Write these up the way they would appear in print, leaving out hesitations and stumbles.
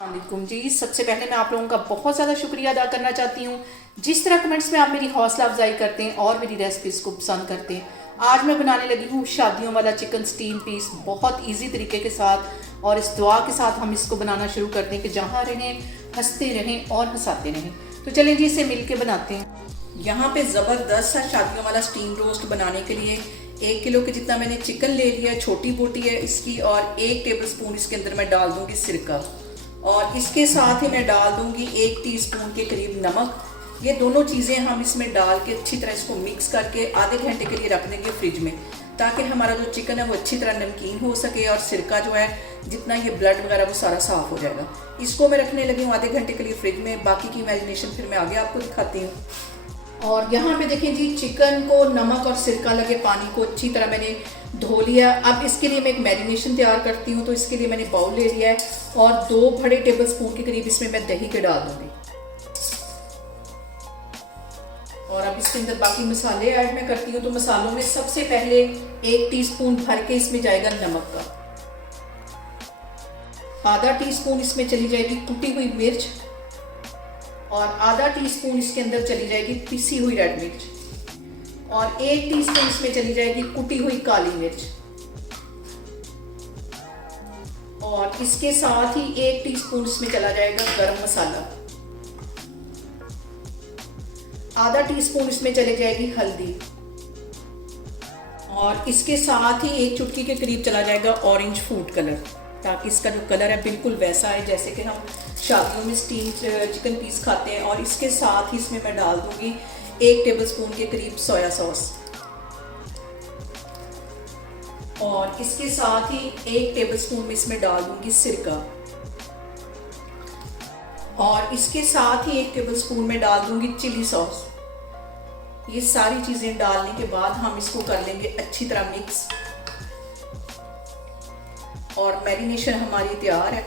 वालेकुम जी। सबसे पहले मैं आप लोगों का बहुत ज़्यादा शुक्रिया अदा करना चाहती हूँ जिस तरह कमेंट्स में आप मेरी हौसला अफजाई करते हैं और मेरी रेसिपीज़ को पसंद करते हैं। आज मैं बनाने लगी हूँ शादियों वाला चिकन स्टीम पीस, बहुत इजी तरीके के साथ। और इस दुआ के साथ हम इसको बनाना शुरू करते हैं कि जहाँ रहें हंसते रहें और हंसाते रहें। तो चलें जी, इसे मिल के बनाते हैं। यहाँ पे ज़बरदस्त सा शादियों वाला स्टीम रोस्ट बनाने के लिए 1 किलो के जितना मैंने चिकन ले लिया है, छोटी बोटी है इसकी, और 1 टेबलस्पून इसके अंदर मैं डाल दूँगी सिरका, और इसके साथ ही मैं डाल दूंगी 1 टीस्पून के करीब नमक। ये दोनों चीज़ें हम इसमें डाल के अच्छी तरह इसको मिक्स करके आधे घंटे के लिए रख देंगे फ्रिज में, ताकि हमारा जो चिकन है वो अच्छी तरह नमकीन हो सके और सिरका जो है जितना ये ब्लड वगैरह वो सारा साफ़ हो जाएगा। इसको मैं रखने लगी हूँ आधे घंटे के लिए फ्रिज में। बाकी की मैरिनेशन फिर मैं आगे आपको दिखाती हूँ। और यहाँ पे देखें जी, चिकन को नमक और सिरका लगे पानी को अच्छी तरह मैंने धो लिया। अब इसके लिए मैं एक मैरिनेशन तैयार करती हूँ। तो इसके लिए मैंने बाउल ले लिया है और 2 बड़े टेबलस्पून के करीब इसमें मैं दही के डाल दूँगी। और अब इसके अंदर बाकी मसाले ऐड मैं करती हूँ। तो मसालों में सबसे पहले 1 टीस्पून भर के इसमें जाएगा नमक का, आधा टीस्पून इसमें चली जाएगी कुटी हुई मिर्च, और आधा टीस्पून इसके अंदर चली जाएगी पिसी हुई रेड मिर्च, और 1 टीस्पून इसमें चली जाएगी कुटी हुई काली मिर्च, और इसके साथ ही 1 टीस्पून इसमें चला जाएगा गरम मसाला, आधा टीस्पून इसमें चले जाएगी हल्दी, और इसके साथ ही 1 चुटकी के करीब चला जाएगा ऑरेंज फूड कलर, ताकि इसका जो कलर है बिल्कुल वैसा है जैसे कि हम शादियों में स्टीम चिकन पीस खाते हैं। और इसके साथ ही इसमें मैं डाल दूंगी 1 टेबलस्पून के करीब सोया सॉस, और इसके साथ ही 1 टेबलस्पून में इसमें डाल दूंगी सिरका, और इसके साथ ही 1 टेबलस्पून में डाल दूंगी चिली सॉस। ये सारी चीज़ें डालने के बाद हम इसको कर लेंगे अच्छी तरह मिक्स, और मैरिनेशन हमारी तैयार है।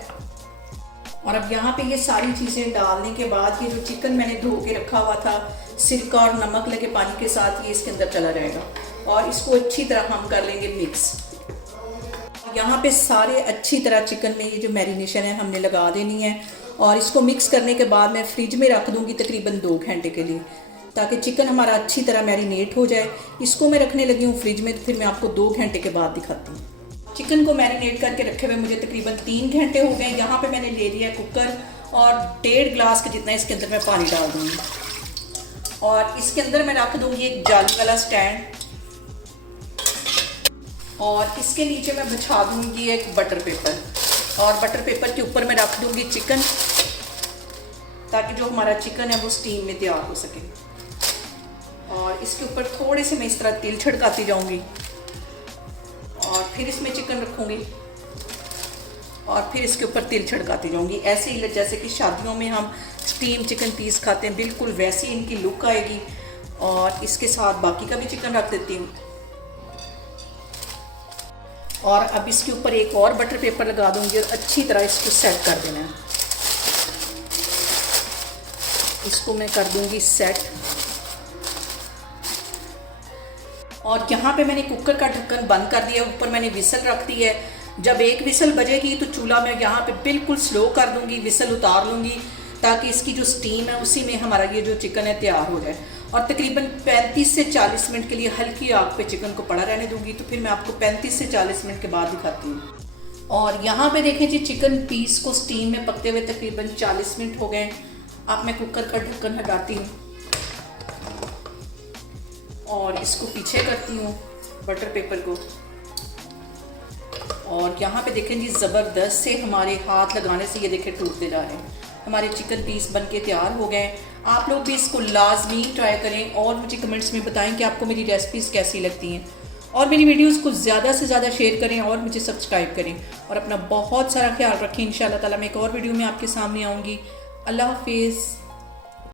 और अब यहाँ पे ये सारी चीज़ें डालने के बाद ये जो चिकन मैंने धो के रखा हुआ था सिरका और नमक लगे पानी के साथ, ये इसके अंदर चला जाएगा, और इसको अच्छी तरह हम कर लेंगे मिक्स। यहाँ पे सारे अच्छी तरह चिकन में ये जो मैरिनेशन है हमने लगा देनी है, और इसको मिक्स करने के बाद मैं फ्रिज में रख दूँगी तकरीबन 2 घंटे के लिए, ताकि चिकन हमारा अच्छी तरह मैरिनेट हो जाए। इसको मैं रखने लगी हूँ फ्रिज में, तो फिर मैं आपको 2 घंटे के बाद दिखाती हूँ। चिकन को मैरिनेट करके रखे हुए मुझे तकरीबन 3 घंटे हो गए। यहाँ पे मैंने ले लिया कुकर, और 1.5 गिलास के जितना इसके अंदर मैं पानी डाल दूँगी, और इसके अंदर मैं रख दूँगी एक जाली वाला स्टैंड, और इसके नीचे मैं बिछा दूँगी एक बटर पेपर, और बटर पेपर के ऊपर मैं रख दूँगी चिकन, ताकि जो हमारा चिकन है वो स्टीम में तैयार हो सके। और इसके ऊपर थोड़े से मैं इस तरह तिल छिड़काती जाऊँगी, और फिर इसमें चिकन रखूँगी, और फिर इसके ऊपर तिल छिड़काती जाऊँगी। ऐसे ही जैसे कि शादियों में हम स्टीम चिकन पीस खाते हैं, बिल्कुल वैसी इनकी लुक आएगी। और इसके साथ बाकी का भी चिकन रख देती हूँ, और अब इसके ऊपर एक और बटर पेपर लगा दूँगी, और अच्छी तरह इसको सेट कर देना है। इसको मैं कर दूँगी सेट, और यहाँ पे मैंने कुकर का ढक्कन बंद कर दिया, ऊपर मैंने विसल रख दी है। जब 1 विसल बजेगी तो चूल्हा मैं यहाँ पे बिल्कुल स्लो कर दूँगी, विसल उतार लूँगी, ताकि इसकी जो स्टीम है उसी में हमारा ये जो चिकन है तैयार हो जाए। और तकरीबन 35 से 40 मिनट के लिए हल्की आग पे चिकन को पड़ा रहने दूँगी, तो फिर मैं आपको 35 से 40 मिनट के बाद दिखाती हूँ। और यहाँ पे देखें जी, चिकन पीस को स्टीम में पकते हुए तकरीबन 40 मिनट हो गए। अब मैं कुकर का ढक्कन हटाती हूँ, और इसको पीछे करती हूँ बटर पेपर को, और यहाँ पे देखें जी, ज़बरदस्त से हमारे हाथ लगाने से ये देखें टूटते जा रहे हैं। हमारे चिकन पीस बन के तैयार हो गए। आप लोग भी इसको लाजमी ट्राई करें, और मुझे कमेंट्स में बताएं कि आपको मेरी रेसिपीज़ कैसी लगती हैं, और मेरी वीडियोस को ज़्यादा से ज़्यादा शेयर करें, और मुझे सब्सक्राइब करें, और अपना बहुत सारा ख्याल रखें। इंशाल्लाह ताला मैं एक और वीडियो में आपके सामने आऊँगी। अल्लाह हाफिज़।